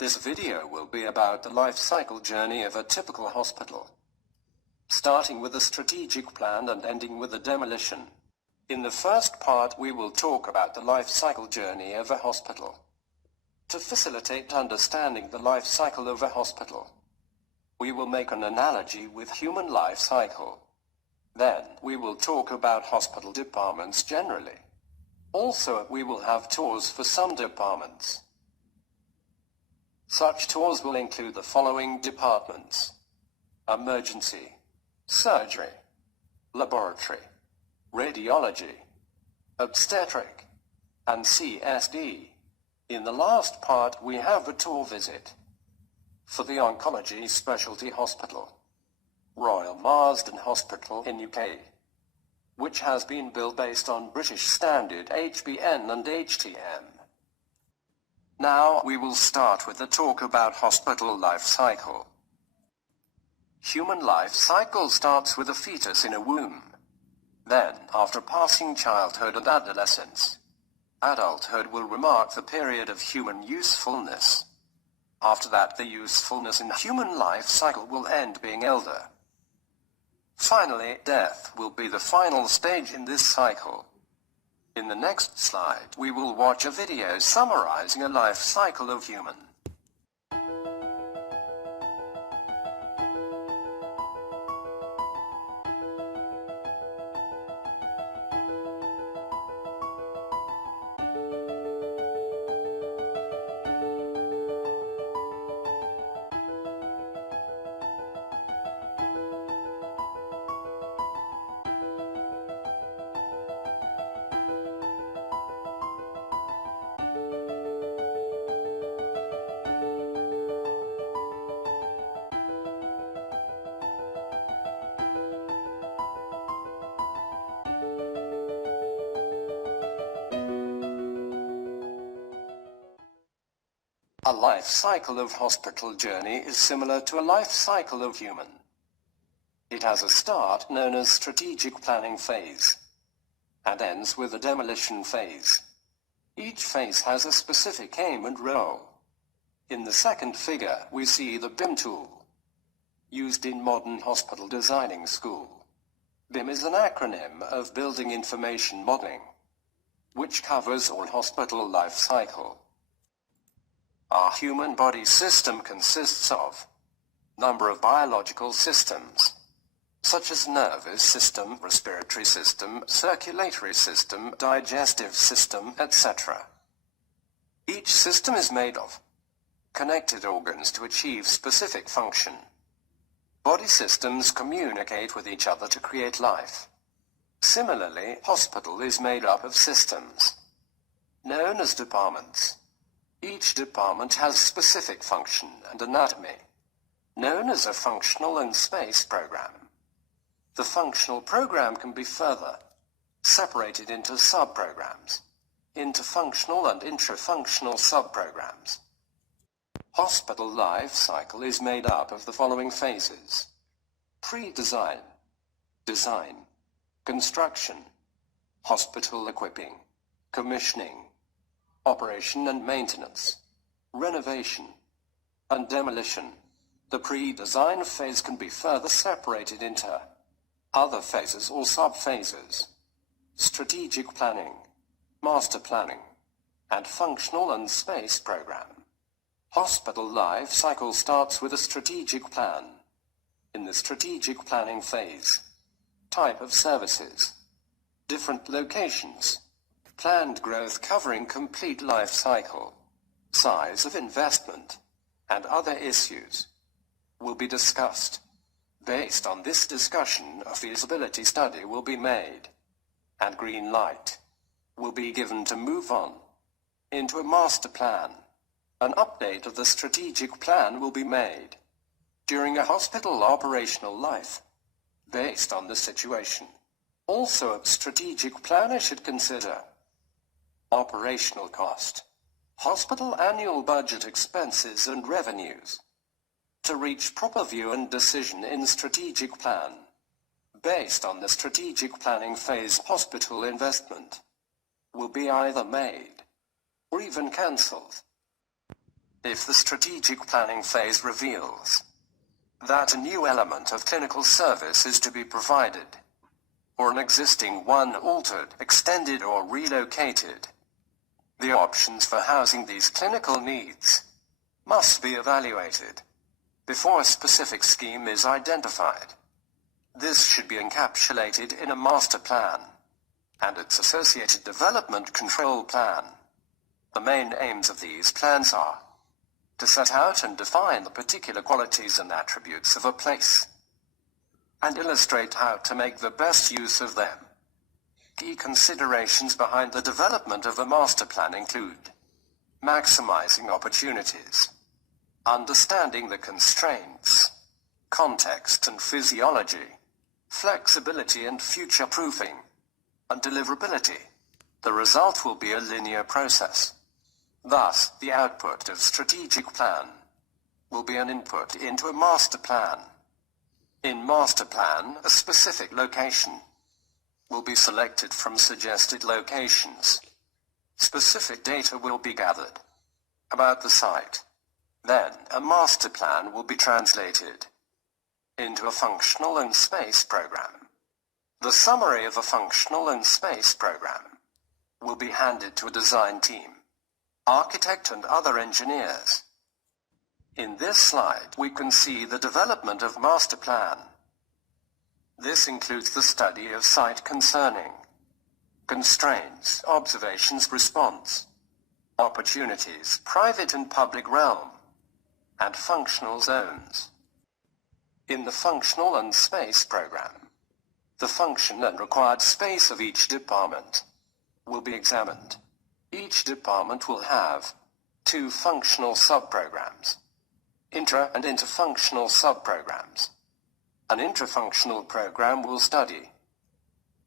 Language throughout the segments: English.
This video will be about the life cycle journey of a typical hospital, starting with a strategic plan and ending with a demolition. In the first part, we will talk about the life cycle journey of a hospital. To facilitate understanding the life cycle of a hospital, we will make an analogy with human life cycle. Then, we will talk about hospital departments generally. Also, we will have tours for some departments. Such tours will include the following departments: emergency, surgery, laboratory, radiology, obstetric, and CSD. In the last part, we have a tour visit for the Oncology Specialty Hospital, Royal Marsden Hospital in UK, which has been built based on British Standard HBN and HTM. Now we will start with the talk about hospital life cycle. Human life cycle starts with a fetus in a womb. Then, after passing childhood and adolescence, adulthood will mark the period of human usefulness. After that, the usefulness in human life cycle will end being elder. Finally, death will be the final stage in this cycle. In the next slide, we will watch a video summarizing a life cycle of human. A life cycle of hospital journey is similar to a life cycle of human. It has a start known as strategic planning phase and ends with a demolition phase. Each phase has a specific aim and role. In the second figure, we see the BIM tool, used in modern hospital designing school. BIM is an acronym of Building Information Modeling, which covers all hospital life cycle. Our human body system consists of number of biological systems, such as nervous system, respiratory system, circulatory system, digestive system, etc. Each system is made of connected organs to achieve specific function. Body systems communicate with each other to create life. Similarly, hospital is made up of systems, known as departments. Each department has specific function and anatomy, known as a functional and space program. The functional program can be further separated into subprograms, interfunctional and intrafunctional subprograms. Hospital life cycle is made up of the following phases: pre-design, design, construction, hospital equipping, commissioning, operation and maintenance, renovation, and demolition. The pre-design phase can be further separated into other phases or sub-phases: strategic planning, master planning, and functional and space program. Hospital life cycle starts with a strategic plan. In the strategic planning phase, type of services, different locations, planned growth covering complete life cycle, size of investment, and other issues will be discussed. Based on this discussion, a feasibility study will be made, and green light will be given to move on into a master plan. An update of the strategic plan will be made during a hospital operational life, based on the situation. Also, a strategic planner should consider operational cost, hospital annual budget expenses and revenues, to reach proper view and decision in strategic plan. Based on the strategic planning phase, hospital investment will be either made or even cancelled. If the strategic planning phase reveals that a new element of clinical service is to be provided, or an existing one altered, extended or relocated, the options for housing these clinical needs must be evaluated before a specific scheme is identified. This should be encapsulated in a master plan and its associated development control plan. The main aims of these plans are to set out and define the particular qualities and attributes of a place, and illustrate how to make the best use of them. Key considerations behind the development of a master plan include maximizing opportunities, understanding the constraints, context and physiology, flexibility and future-proofing, and deliverability. The result will be a linear process. Thus, the output of strategic plan will be an input into a master plan. In master plan, a specific location will be selected from suggested locations. Specific data will be gathered about the site. Then, a master plan will be translated into a functional and space program. The summary of a functional and space program will be handed to a design team, architect and other engineers. In this slide, we can see the development of master plan. This includes the study of site concerning constraints, observations, response, opportunities, private and public realm, and functional zones. In the functional and space program, the function and required space of each department will be examined. Each department will have 2 functional subprograms, intra- and interfunctional subprograms. An intrafunctional program will study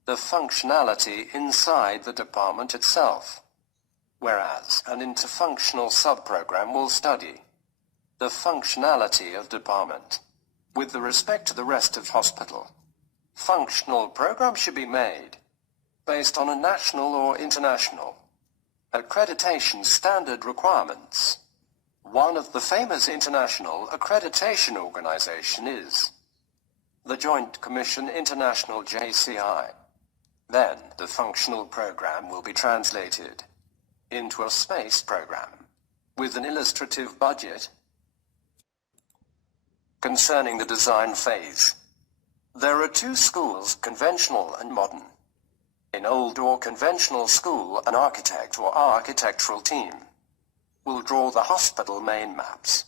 the functionality inside the department itself, whereas an interfunctional subprogram will study the functionality of department with respect to the rest of hospital. Functional program should be made based on a national or international accreditation standard requirements. One of the famous international accreditation organization is the Joint Commission International JCI. Then the functional program will be translated into a space program with an illustrative budget. Concerning the design phase, there are 2 schools, conventional and modern. In old or conventional school, an architect or architectural team will draw the hospital main maps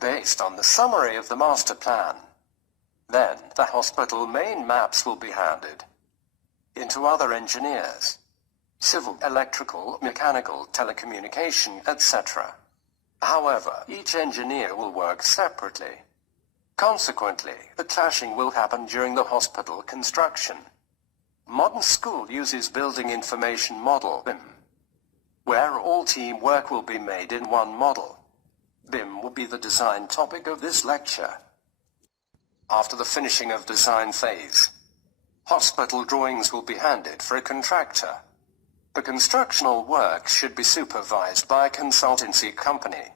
based on the summary of the master plan. Then the hospital main maps will be handed into other engineers, civil, electrical, mechanical, telecommunication, etc. However, each engineer will work separately. Consequently, the clashing will happen during the hospital construction. Modern school uses Building Information Model, BIM, where all teamwork will be made in one model. BIM will be the design topic of this lecture. After the finishing of design phase, hospital drawings will be handed for a contractor. The constructional work should be supervised by a consultancy company.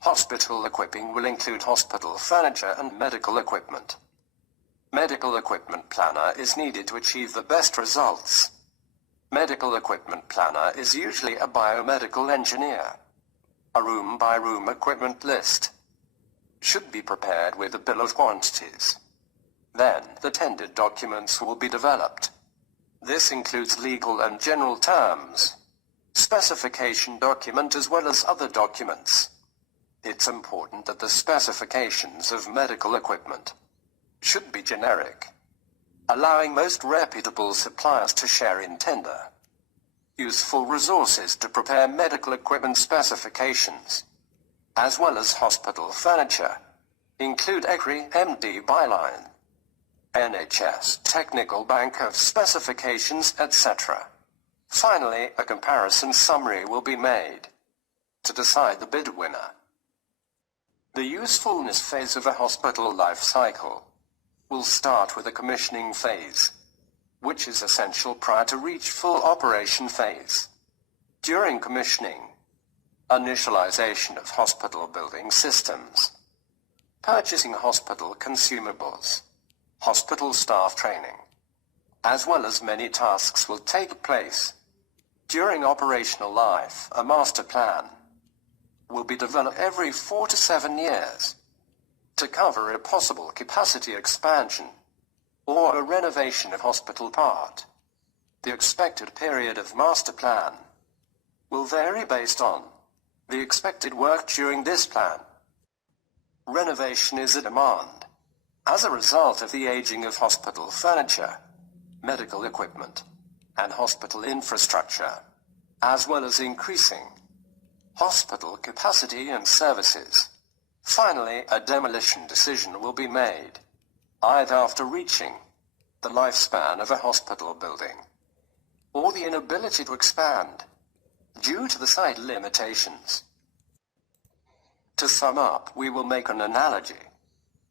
Hospital equipping will include hospital furniture and medical equipment. Medical equipment planner is needed to achieve the best results. Medical equipment planner is usually a biomedical engineer. A room-by-room equipment list should be prepared with a bill of quantities. Then, the tendered documents will be developed. This includes legal and general terms, specification document as well as other documents. It's important that the specifications of medical equipment should be generic, allowing most reputable suppliers to share in tender. Useful resources to prepare medical equipment specifications, as well as hospital furniture, include ECRI MD byline, NHS Technical Bank of Specifications, etc. Finally, a comparison summary will be made to decide the bid winner. The usefulness phase of a hospital life cycle will start with a commissioning phase, which is essential prior to reach full operation phase. During commissioning, initialization of hospital building systems, purchasing hospital consumables, hospital staff training, as well as many tasks will take place. During operational life, a master plan will be developed every 4 to 7 years to cover a possible capacity expansion or a renovation of hospital part. The expected period of master plan will vary based on the expected work during this plan. Renovation is a demand as a result of the aging of hospital furniture, medical equipment, and hospital infrastructure, as well as increasing hospital capacity and services. Finally, a demolition decision will be made, either after reaching the lifespan of a hospital building, or the inability to expand due to the site limitations. To sum up, we will make an analogy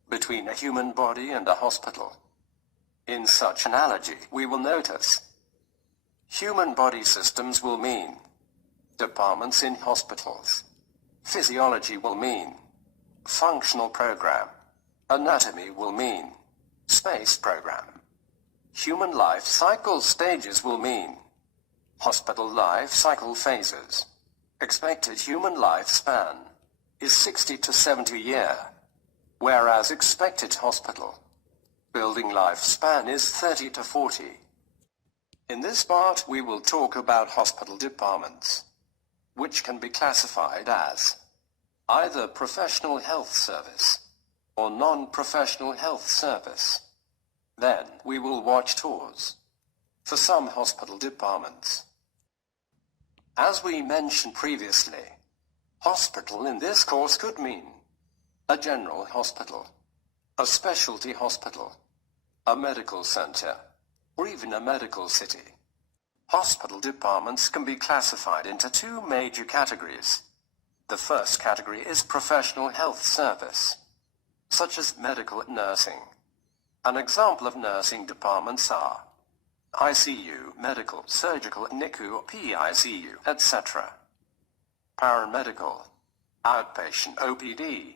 between a human body and a hospital. In such analogy, we will notice human body systems will mean departments in hospitals. Physiology will mean functional program. Anatomy will mean space program. Human life cycle stages will mean hospital life cycle phases. Expected human lifespan is 60 to 70 years, whereas expected hospital building lifespan is 30 to 40. In this part, we will talk about hospital departments, which can be classified as either professional health service or non-professional health service. Then we will watch tours for some hospital departments. As we mentioned previously, hospital in this course could mean a general hospital, a specialty hospital, a medical center, or even a medical city. Hospital departments can be classified into two major categories. The first category is professional health service, such as medical nursing. An example of nursing departments are ICU, medical, surgical, NICU, PICU, etc. Paramedical, outpatient OPD,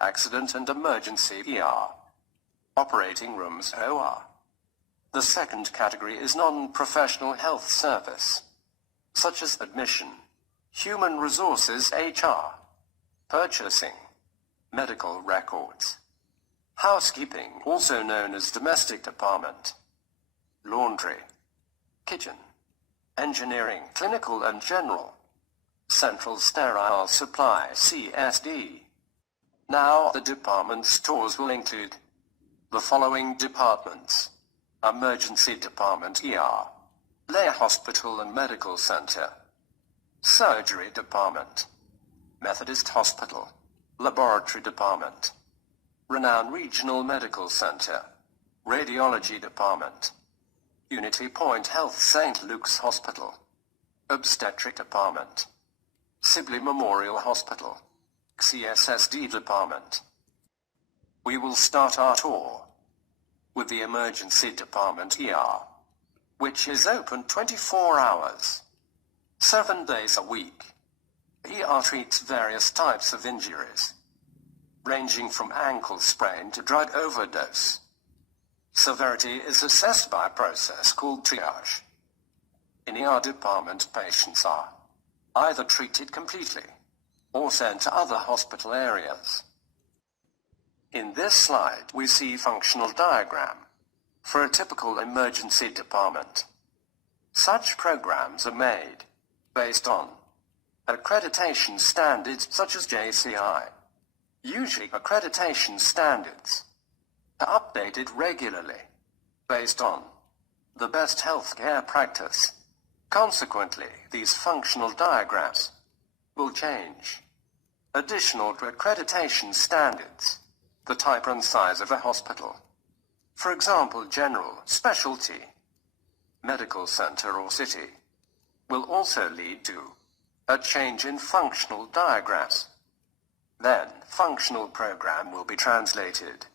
accident and emergency ER, operating rooms OR. The second category is non-professional health service, such as admission, human resources HR, purchasing, medical records, housekeeping, also known as domestic department, laundry, kitchen, engineering, clinical and general, central sterile supply, CSD. Now the department's tours will include the following departments: Emergency Department ER, Lahey Hospital and Medical Center, Surgery Department, Methodist Hospital, Laboratory Department, Renown Regional Medical Center, Radiology Department, Unity Point Health St. Luke's Hospital, Obstetric Department, Sibley Memorial Hospital, CSSD Department. We will start our tour with the Emergency Department ER, which is open 24 hours, 7 days a week. ER treats various types of injuries, ranging from ankle sprain to drug overdose. Severity is assessed by a process called triage. In ER department, patients are either treated completely or sent to other hospital areas. In this slide, we see functional diagram for a typical emergency department. Such programs are made based on accreditation standards such as JCI. Usually accreditation standards are updated regularly based on the best healthcare practice. Consequently, these functional diagrams will change. Additional to accreditation standards, the type and size of a hospital. For example, general, specialty, medical center or city, will also lead to a change in functional diagrams. Then, functional program will be translated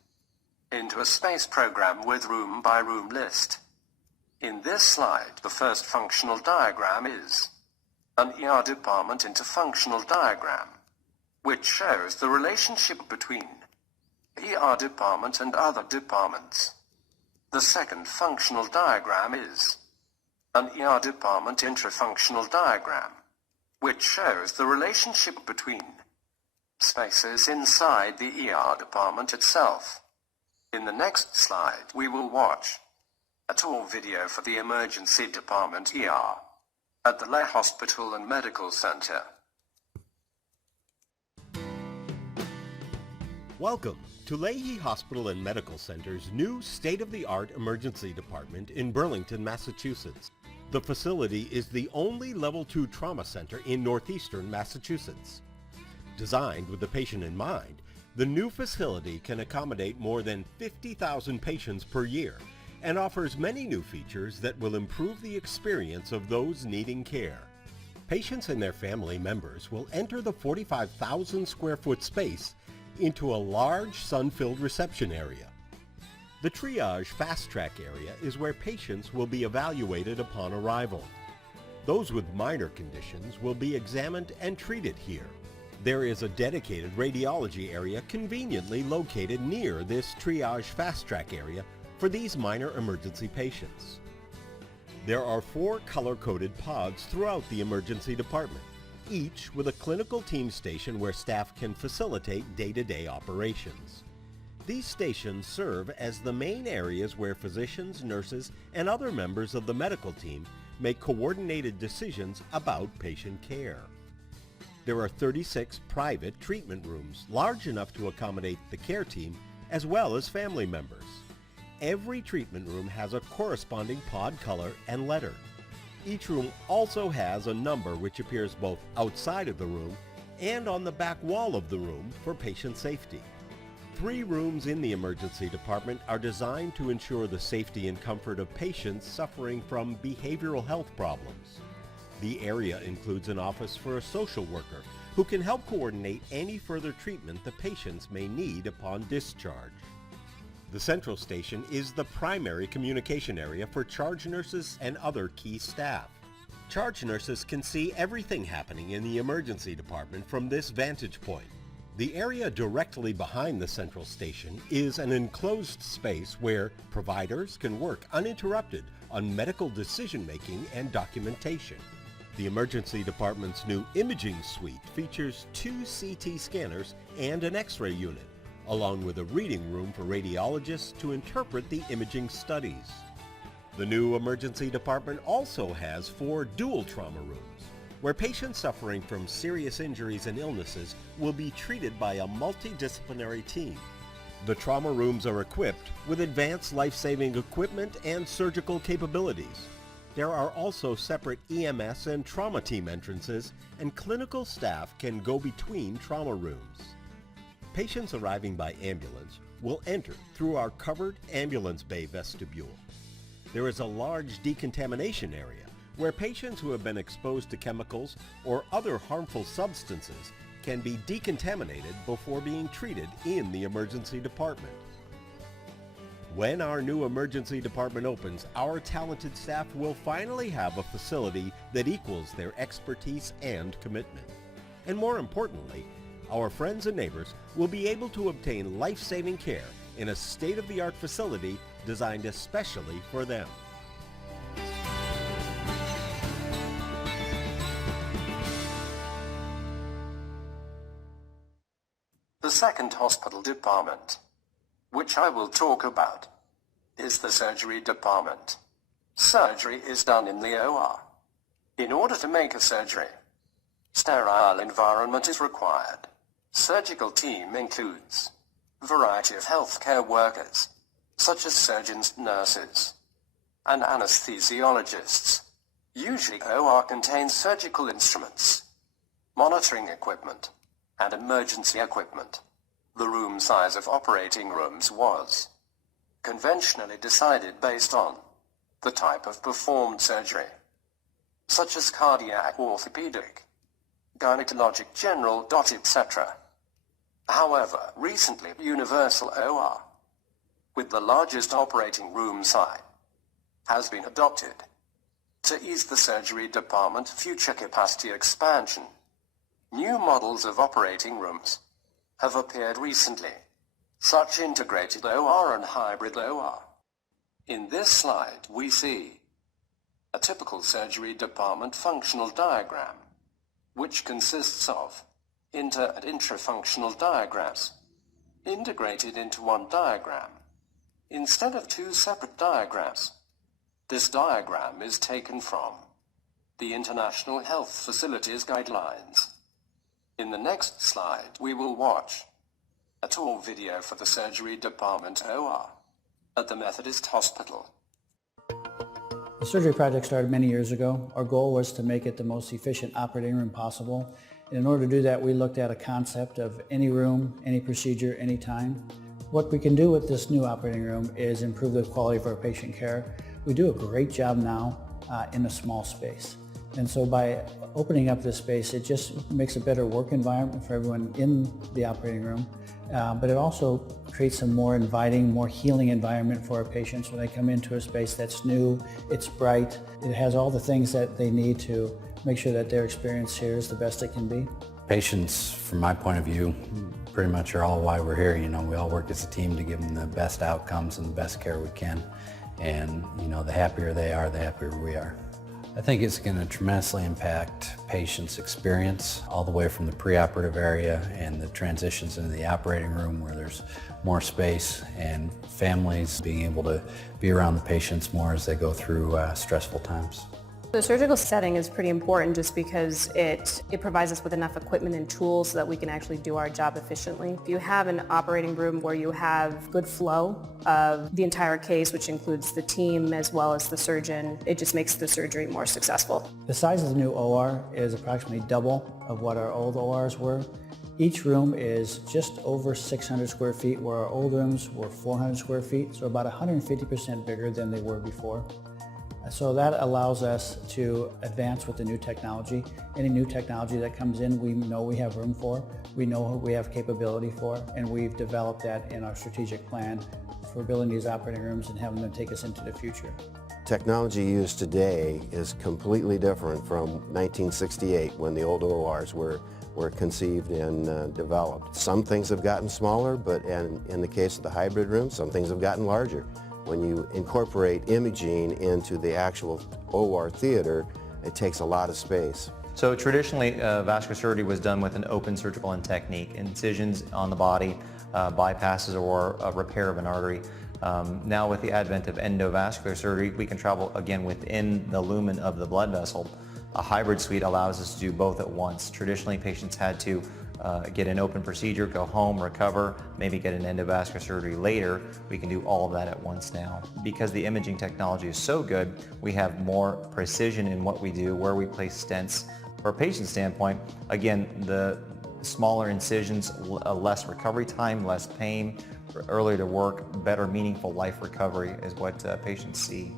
into a space program with room-by-room list. In this slide, the first functional diagram is an ER department interfunctional diagram, which shows the relationship between ER department and other departments. The second functional diagram is an ER department intrafunctional diagram, which shows the relationship between spaces inside the ER department itself. In the next slide, we will watch a tour video for the emergency department ER at the Lahey Hospital and Medical Center. Welcome to Lahey Hospital and Medical Center's new state-of-the-art emergency department in Burlington, Massachusetts. The facility is the only Level 2 trauma center in northeastern Massachusetts. Designed with the patient in mind, the new facility can accommodate more than 50,000 patients per year and offers many new features that will improve the experience of those needing care. Patients and their family members will enter the 45,000 square foot space into a large sun-filled reception area. The triage fast-track area is where patients will be evaluated upon arrival. Those with minor conditions will be examined and treated here. There is a dedicated radiology area conveniently located near this triage fast-track area for these minor emergency patients. There are 4 color-coded pods throughout the emergency department, each with a clinical team station where staff can facilitate day-to-day operations. These stations serve as the main areas where physicians, nurses, and other members of the medical team make coordinated decisions about patient care. There are 36 private treatment rooms, large enough to accommodate the care team as well as family members. Every treatment room has a corresponding pod color and letter. Each room also has a number which appears both outside of the room and on the back wall of the room for patient safety. 3 rooms in the emergency department are designed to ensure the safety and comfort of patients suffering from behavioral health problems. The area includes an office for a social worker who can help coordinate any further treatment the patients may need upon discharge. The central station is the primary communication area for charge nurses and other key staff. Charge nurses can see everything happening in the emergency department from this vantage point. The area directly behind the central station is an enclosed space where providers can work uninterrupted on medical decision-making and documentation. The emergency department's new imaging suite features 2 CT scanners and an X-ray unit, along with a reading room for radiologists to interpret the imaging studies. The new emergency department also has 4 dual trauma rooms, where patients suffering from serious injuries and illnesses will be treated by a multidisciplinary team. The trauma rooms are equipped with advanced life-saving equipment and surgical capabilities. There are also separate EMS and trauma team entrances, and clinical staff can go between trauma rooms. Patients arriving by ambulance will enter through our covered ambulance bay vestibule. There is a large decontamination area where patients who have been exposed to chemicals or other harmful substances can be decontaminated before being treated in the emergency department. When our new emergency department opens, our talented staff will finally have a facility that equals their expertise and commitment. And more importantly, our friends and neighbors will be able to obtain life-saving care in a state-of-the-art facility designed especially for them. The second hospital department, which I will talk about, is the surgery department. Surgery is done in the OR. In order to make a surgery, sterile environment is required. Surgical team includes a variety of healthcare workers, such as surgeons, nurses, and anesthesiologists. Usually OR contains surgical instruments, monitoring equipment, and emergency equipment. The room size of operating rooms was conventionally decided based on the type of performed surgery, such as cardiac, orthopedic, gynecologic, general, etc. However, recently universal OR, with the largest operating room size, has been adopted. To ease the surgery department future capacity expansion, new models of operating rooms have appeared recently, such integrated OR and hybrid OR. In this slide, we see a typical surgery department functional diagram, which consists of inter- and intrafunctional diagrams, integrated into one diagram, instead of two separate diagrams. This diagram is taken from the International Health Facilities Guidelines. In the next slide, we will watch a tour video for the surgery department OR at the Methodist Hospital. The surgery project started many years ago. Our goal was to make it the most efficient operating room possible. And in order to do that, we looked at a concept of any room, any procedure, any time. What we can do with this new operating room is improve the quality of our patient care. We do a great job now in a small space. And so by opening up this space, it just makes a better work environment for everyone in the operating room. But it also creates a more inviting, more healing environment for our patients when they come into a space that's new, it's bright, it has all the things that they need to make sure that their experience here is the best it can be. Patients, from my point of view, pretty much are all why we're here. You know, we all work as a team to give them the best outcomes and the best care we can. And, you know, the happier they are, the happier we are. I think it's going to tremendously impact patients' experience all the way from the preoperative area and the transitions into the operating room where there's more space and families being able to be around the patients more as they go through stressful times. The surgical setting is pretty important just because it provides us with enough equipment and tools so that we can actually do our job efficiently. If you have an operating room where you have good flow of the entire case, which includes the team as well as the surgeon, it just makes the surgery more successful. The size of the new OR is approximately double of what our old ORs were. Each room is just over 600 square feet, where our old rooms were 400 square feet, so about 150% bigger than they were before. So that allows us to advance with the new technology. Any new technology that comes in, we know we have room for, we know we have capability for, and we've developed that in our strategic plan for building these operating rooms and having them take us into the future. Technology used today is completely different from 1968 when the old ORs were conceived and developed. Some things have gotten smaller, but in the case of the hybrid room, some things have gotten larger. When you incorporate imaging into the actual OR theater, it takes a lot of space. So traditionally, vascular surgery was done with an open surgical technique, incisions on the body, bypasses or a repair of an artery. Now with the advent of endovascular surgery, we can travel again within the lumen of the blood vessel. A hybrid suite allows us to do both at once. Traditionally, patients had to get an open procedure, go home, recover, maybe get an endovascular surgery later. We can do all of that at once now. Because the imaging technology is so good, we have more precision in what we do, where we place stents. For a patient standpoint, again, the smaller incisions, less recovery time, less pain, earlier to work, better meaningful life recovery is what patients see.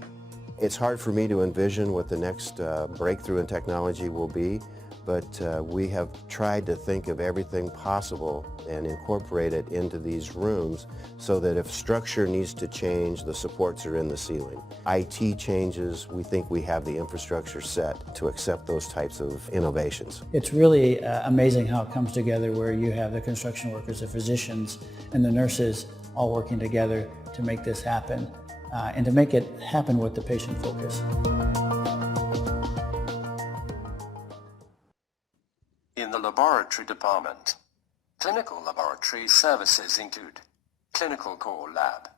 It's hard for me to envision what the next breakthrough in technology will be, but we have tried to think of everything possible and incorporate it into these rooms so that if structure needs to change, the supports are in the ceiling. IT changes, we think we have the infrastructure set to accept those types of innovations. It's really amazing how it comes together, where you have the construction workers, the physicians, and the nurses all working together to make this happen, and to make it happen with the patient focus. In the laboratory department, clinical laboratory services include clinical core lab,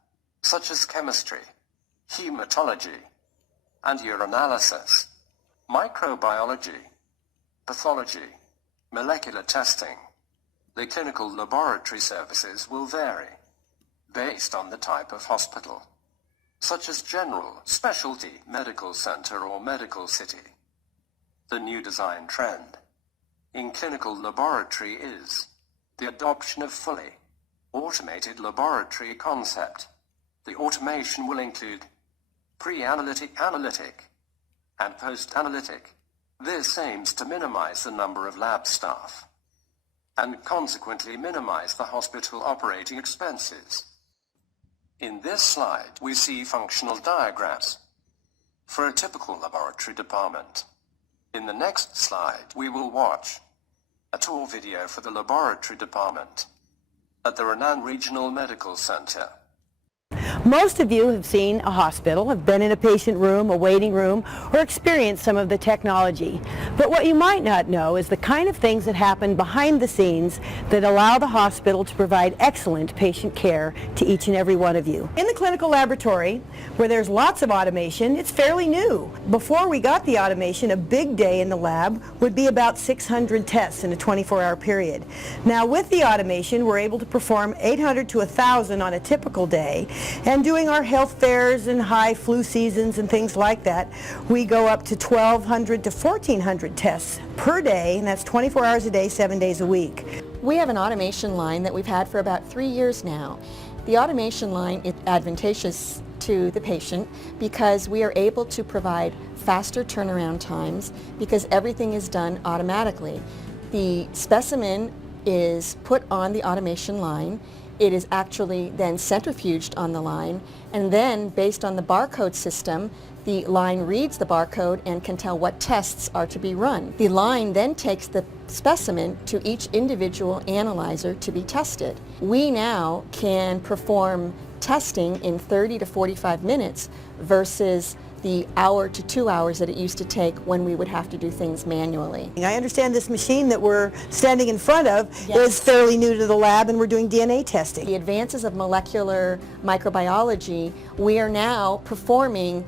such as chemistry, hematology, and urinalysis, microbiology, pathology, molecular testing. The clinical laboratory services will vary based on the type of hospital, such as general, specialty, medical center, or medical city. The new design trend in clinical laboratory is the adoption of fully automated laboratory concept. The automation will include pre-analytic, analytic, and post-analytic. This aims to minimize the number of lab staff and consequently minimize the hospital operating expenses. In this slide, we see functional diagrams for a typical laboratory department. In the next slide, we will watch a tour video for the laboratory department at the Renown Regional Medical Center. Most of you have seen a hospital, have been in a patient room, a waiting room, or experienced some of the technology. But what you might not know is the kind of things that happen behind the scenes that allow the hospital to provide excellent patient care to each and every one of you. In the clinical laboratory, where there's lots of automation, it's fairly new. Before we got the automation, a big day in the lab would be about 600 tests in a 24-hour period. Now with the automation, we're able to perform 800 to 1,000 on a typical day. And doing our health fairs and high flu seasons and things like that, we go up to 1,200 to 1,400 tests per day, and that's 24 hours a day, 7 days a week. We have an automation line that we've had for about 3 years now. The automation line is advantageous to the patient because we are able to provide faster turnaround times because everything is done automatically. The specimen is put on the automation line. It is actually then centrifuged on the line, and then based on the barcode system, the line reads the barcode and can tell what tests are to be run. The line then takes the specimen to each individual analyzer to be tested. We now can perform testing in 30 to 45 minutes versus the hour to 2 hours that it used to take when we would have to do things manually. I understand this machine that we're standing in front of is fairly new to the lab, and we're doing DNA testing. The advances of molecular microbiology, we are now performing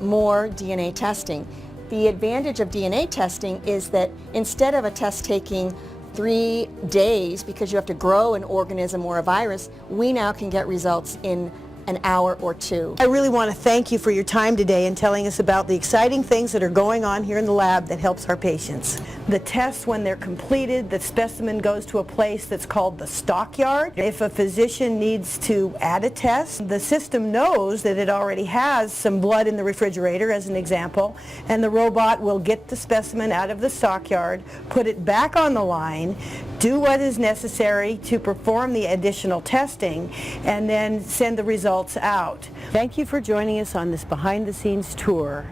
more DNA testing. The advantage of DNA testing is that instead of a test taking 3 days because you have to grow an organism or a virus, we now can get results in an hour or 2. I really want to thank you for your time today and telling us about the exciting things that are going on here in the lab that helps our patients. The tests, when they're completed, the specimen goes to a place that's called the stockyard. If a physician needs to add a test, the system knows that it already has some blood in the refrigerator, as an example, and the robot will get the specimen out of the stockyard, put it back on the line, do what is necessary to perform the additional testing, and then send the results out. Thank you for joining us on this behind-the-scenes tour.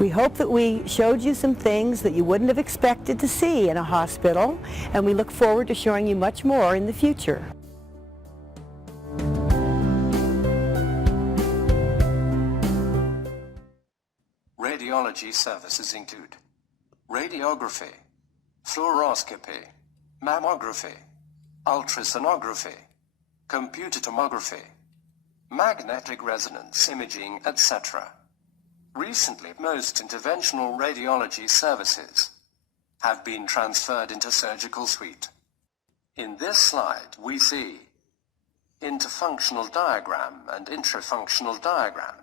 We hope that we showed you some things that you wouldn't have expected to see in a hospital, and we look forward to showing you much more in the future. Radiology services include radiography, fluoroscopy, mammography, ultrasonography, computer tomography, magnetic resonance imaging, etc. Recently, most interventional radiology services have been transferred into surgical suite. In this slide, we see interfunctional diagram and intrafunctional diagram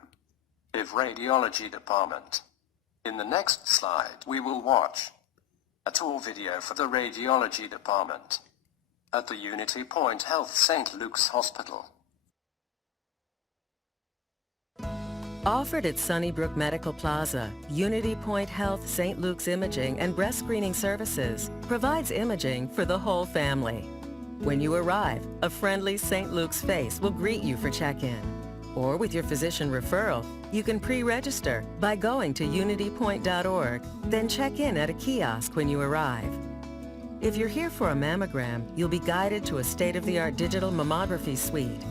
of Radiology Department. In the next slide, we will watch a tour video for the Radiology Department at the Unity Point Health St. Luke's Hospital. Offered at Sunnybrook Medical Plaza, Unity Point Health St. Luke's Imaging and Breast Screening Services provides imaging for the whole family. When you arrive, a friendly St. Luke's face will greet you for check-in. Or with your physician referral, you can pre-register by going to unitypoint.org, then check in at a kiosk when you arrive. If you're here for a mammogram, you'll be guided to a state-of-the-art digital mammography suite.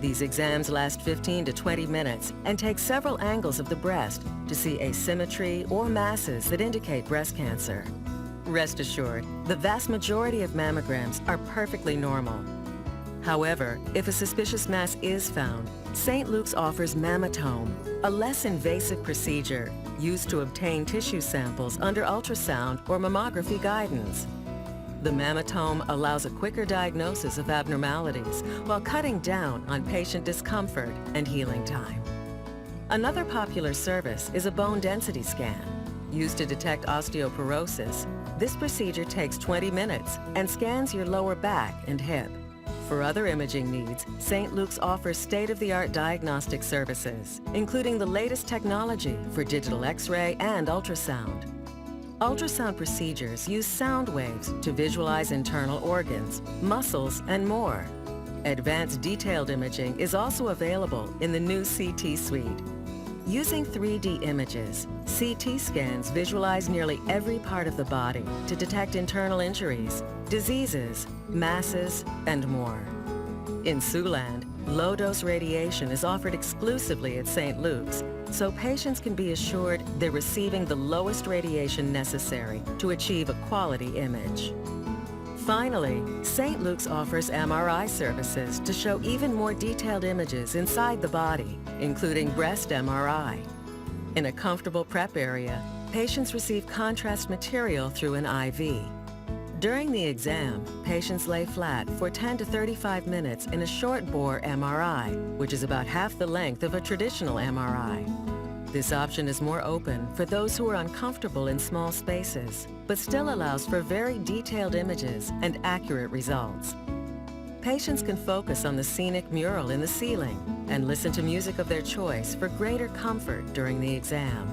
These exams last 15 to 20 minutes and take several angles of the breast to see asymmetry or masses that indicate breast cancer. Rest assured, the vast majority of mammograms are perfectly normal. However, if a suspicious mass is found, St. Luke's offers Mammotome, a less invasive procedure used to obtain tissue samples under ultrasound or mammography guidance. The Mammotome allows a quicker diagnosis of abnormalities while cutting down on patient discomfort and healing time. Another popular service is a bone density scan. Used to detect osteoporosis, this procedure takes 20 minutes and scans your lower back and hip. For other imaging needs, St. Luke's offers state-of-the-art diagnostic services, including the latest technology for digital X-ray and ultrasound. Ultrasound procedures use sound waves to visualize internal organs, muscles, and more. Advanced detailed imaging is also available in the new CT suite. Using 3D images, CT scans visualize nearly every part of the body to detect internal injuries, diseases, masses, and more. In Siouxland, low-dose radiation is offered exclusively at St. Luke's, so patients can be assured they're receiving the lowest radiation necessary to achieve a quality image. Finally, St. Luke's offers MRI services to show even more detailed images inside the body, including breast MRI. In a comfortable prep area, patients receive contrast material through an IV. During the exam, patients lay flat for 10 to 35 minutes in a short bore MRI, which is about half the length of a traditional MRI. This option is more open for those who are uncomfortable in small spaces, but still allows for very detailed images and accurate results. Patients can focus on the scenic mural in the ceiling and listen to music of their choice for greater comfort during the exam.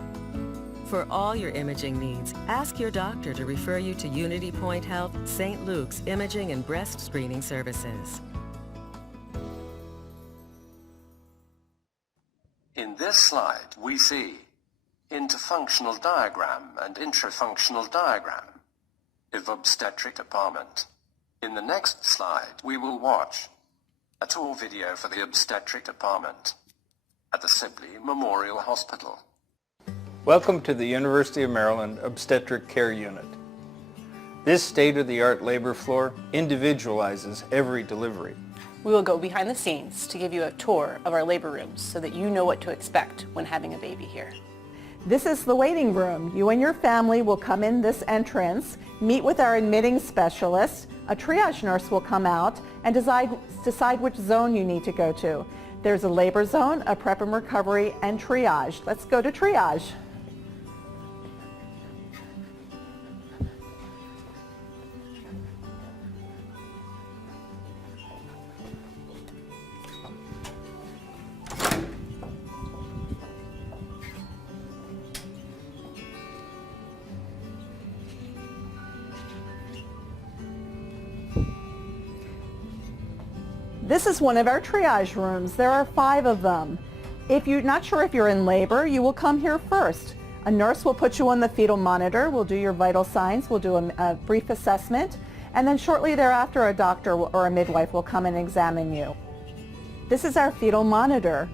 For all your imaging needs, ask your doctor to refer you to Unity Point Health St. Luke's Imaging and Breast Screening Services. In this slide, we see interfunctional diagram and intrafunctional diagram of Obstetric Department. In the next slide, we will watch a tour video for the Obstetric Department at the Sibley Memorial Hospital. Welcome to the University of Maryland Obstetric Care Unit. This state-of-the-art labor floor individualizes every delivery. We will go behind the scenes to give you a tour of our labor rooms so that you know what to expect when having a baby here. This is the waiting room. You and your family will come in this entrance, meet with our admitting specialist, a triage nurse will come out and decide which zone you need to go to. There's a labor zone, a prep and recovery, and triage. Let's go to triage. This is one of our triage rooms. There are 5 of them. If you're not sure if you're in labor, you will come here first. A nurse will put you on the fetal monitor, we'll do your vital signs, we'll do a brief assessment, and then shortly thereafter a doctor or a midwife will come and examine you. This is our fetal monitor.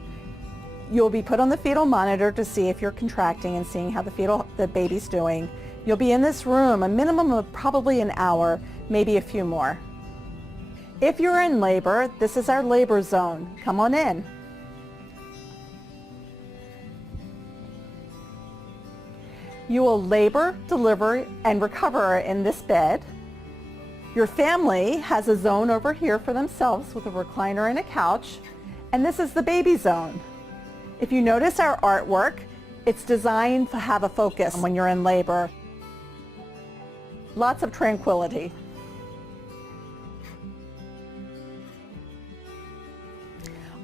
You'll be put on the fetal monitor to see if you're contracting and seeing how the baby's doing. You'll be in this room a minimum of probably an hour, maybe a few more. If you're in labor, this is our labor zone. Come on in. You will labor, deliver, and recover in this bed. Your family has a zone over here for themselves with a recliner and a couch, and this is the baby zone. If you notice our artwork, it's designed to have a focus when you're in labor. Lots of tranquility.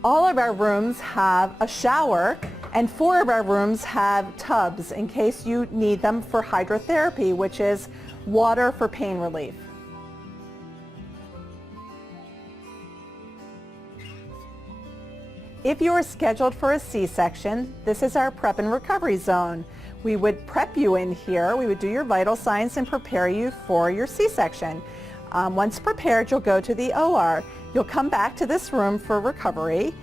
All of our rooms have a shower, and 4 of our rooms have tubs in case you need them for hydrotherapy, which is water for pain relief. If you are scheduled for a C-section, this is our prep and recovery zone. We would prep you in here, we would do your vital signs and prepare you for your C-section. Once prepared, you'll go to the OR. You'll come back to this room for recovery.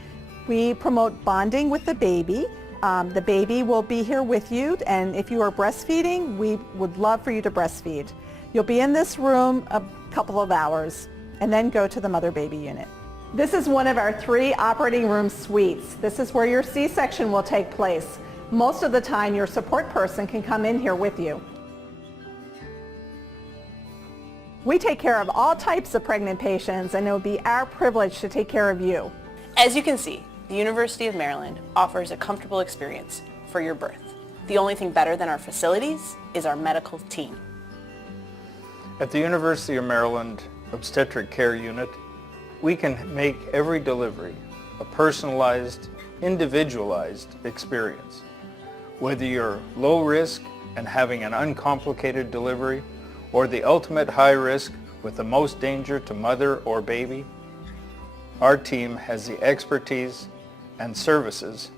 We promote bonding with the baby. The baby will be here with you, and if you are breastfeeding, we would love for you to breastfeed. You'll be in this room a couple of hours and then go to the mother-baby unit. This is one of our 3 operating room suites. This is where your C-section will take place. Most of the time, your support person can come in here with you. We take care of all types of pregnant patients, and it will be our privilege to take care of you. As you can see, the University of Maryland offers a comfortable experience for your birth. The only thing better than our facilities is our medical team. At the University of Maryland Obstetric Care Unit, we can make every delivery a personalized, individualized experience. Whether you're low risk and having an uncomplicated delivery, or the ultimate high risk with the most danger to mother or baby, our team has the expertise and services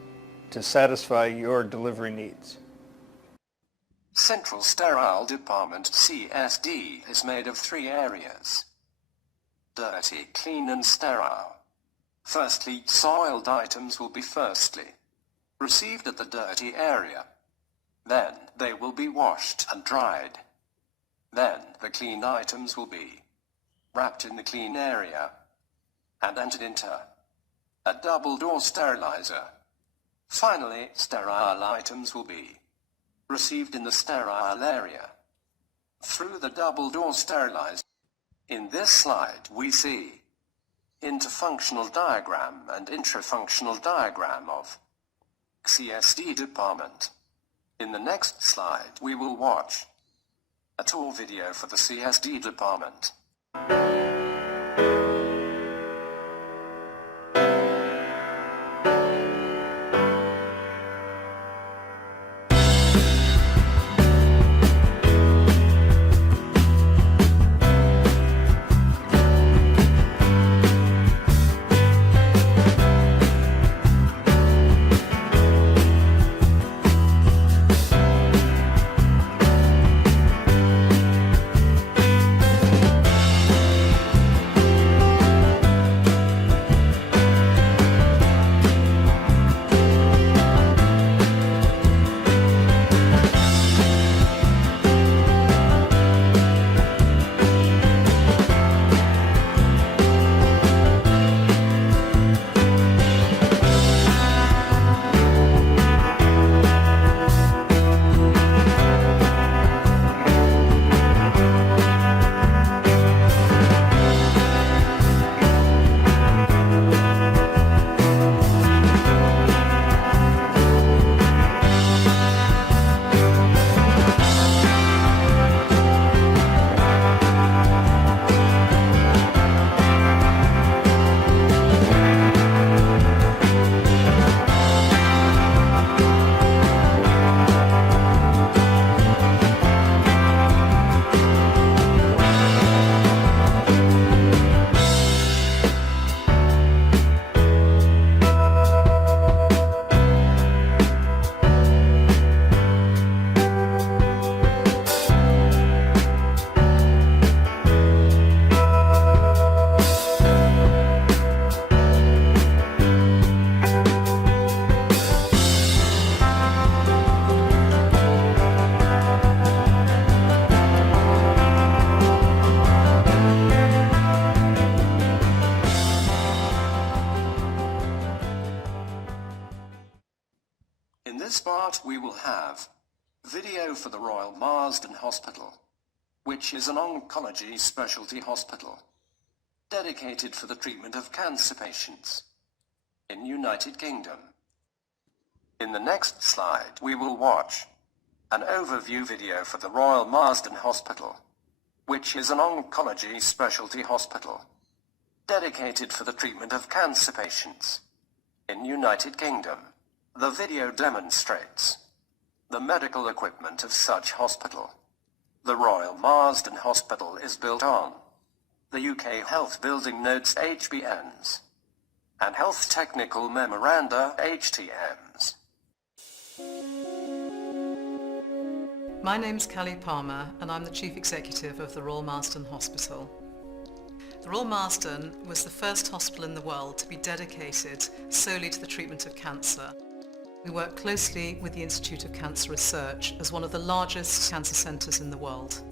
to satisfy your delivery needs. Central Sterile Department, CSD, is made of 3 areas: dirty, clean and sterile. Firstly, soiled items will be received at the dirty area. Then they will be washed and dried. Then the clean items will be wrapped in the clean area and entered into a double-door sterilizer. Finally, sterile items will be received in the sterile area through the double-door sterilizer. In this slide we see interfunctional diagram and intrafunctional diagram of CSSD Department. In the next slide we will watch a tour video for the CSSD Department. In this part we will have video for the Royal Marsden Hospital, which is an oncology specialty hospital dedicated for the treatment of cancer patients in United Kingdom. In the next slide we will watch an overview video for the Royal Marsden Hospital, which is an oncology specialty hospital dedicated for the treatment of cancer patients in United Kingdom. The video demonstrates the medical equipment of such hospital. The Royal Marsden Hospital is built on the UK Health Building Notes HBNs and Health Technical Memoranda HTMs. My name's Callie Palmer and I'm the Chief Executive of the Royal Marsden Hospital. The Royal Marsden was the first hospital in the world to be dedicated solely to the treatment of cancer. We work closely with the Institute of Cancer Research as one of the largest cancer centres in the world.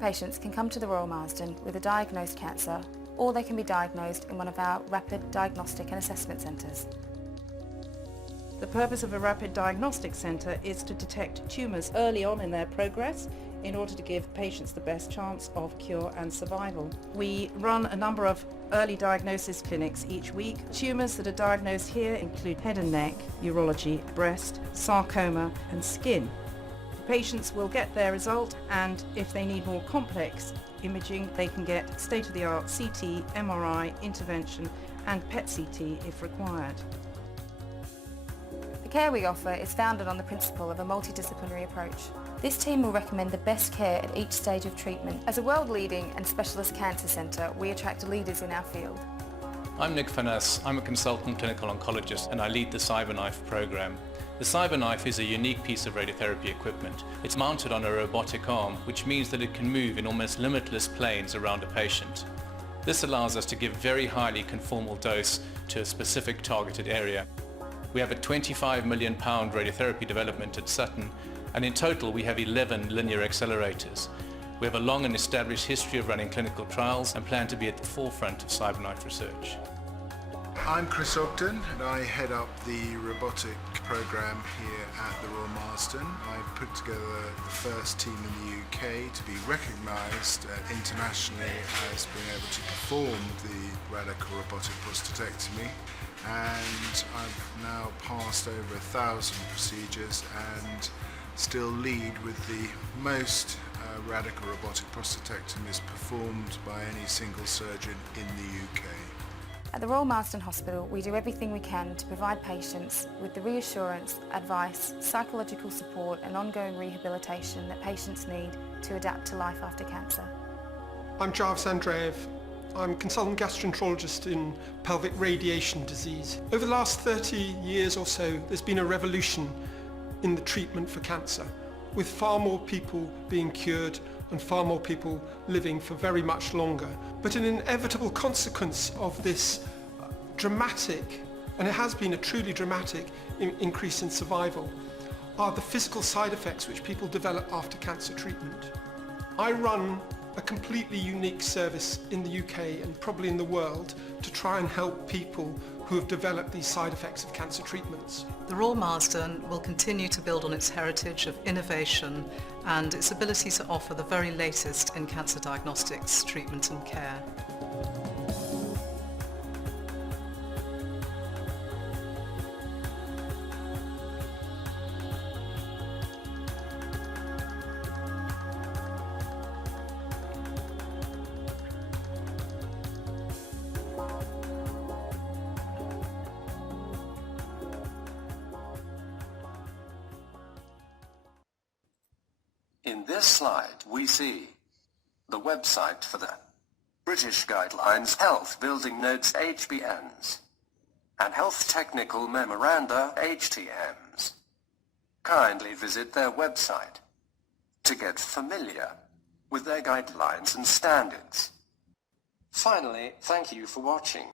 Patients can come to the Royal Marsden with a diagnosed cancer, or they can be diagnosed in one of our rapid diagnostic and assessment centres. The purpose of a rapid diagnostic centre is to detect tumours early on in their progress in order to give patients the best chance of cure and survival. We run a number of early diagnosis clinics each week. Tumours that are diagnosed here include head and neck, urology, breast, sarcoma and skin. Patients will get their result, and if they need more complex imaging, they can get state-of-the-art CT, MRI, intervention and PET-CT if required. The care we offer is founded on the principle of a multidisciplinary approach. This team will recommend the best care at each stage of treatment. As a world-leading and specialist cancer centre, we attract leaders in our field. I'm Nick Finesse. I'm a consultant clinical oncologist and I lead the CyberKnife program. The CyberKnife is a unique piece of radiotherapy equipment. It's mounted on a robotic arm, which means that it can move in almost limitless planes around a patient. This allows us to give very highly conformal dose to a specific targeted area. We have a £25 million radiotherapy development at Sutton, and in total we have 11 linear accelerators. We have a long and established history of running clinical trials and plan to be at the forefront of CyberKnife research. I'm Chris Ogden and I head up the robotic program here at the Royal Marsden. I put together the first team in the UK to be recognised internationally as being able to perform the radical robotic prostatectomy, and I've now passed over 1,000 procedures and still lead with the most radical robotic prostatectomies performed by any single surgeon in the UK. At the Royal Marsden Hospital, we do everything we can to provide patients with the reassurance, advice, psychological support and ongoing rehabilitation that patients need to adapt to life after cancer. I'm Jarvis Andreev. I'm a consultant gastroenterologist in pelvic radiation disease. Over the last 30 years or so, there's been a revolution in the treatment for cancer, with far more people being cured and far more people living for very much longer. But an inevitable consequence of this dramatic, and it has been a truly dramatic increase in survival, are the physical side effects which people develop after cancer treatment. I run a completely unique service in the UK and probably in the world to try and help people who have developed these side effects of cancer treatments. The Royal Marsden will continue to build on its heritage of innovation and its ability to offer the very latest in cancer diagnostics, treatment and care. In this slide, we see the website for the British Guidelines Health Building Notes HBNs and Health Technical Memoranda HTMs. Kindly visit their website to get familiar with their guidelines and standards. Finally, thank you for watching.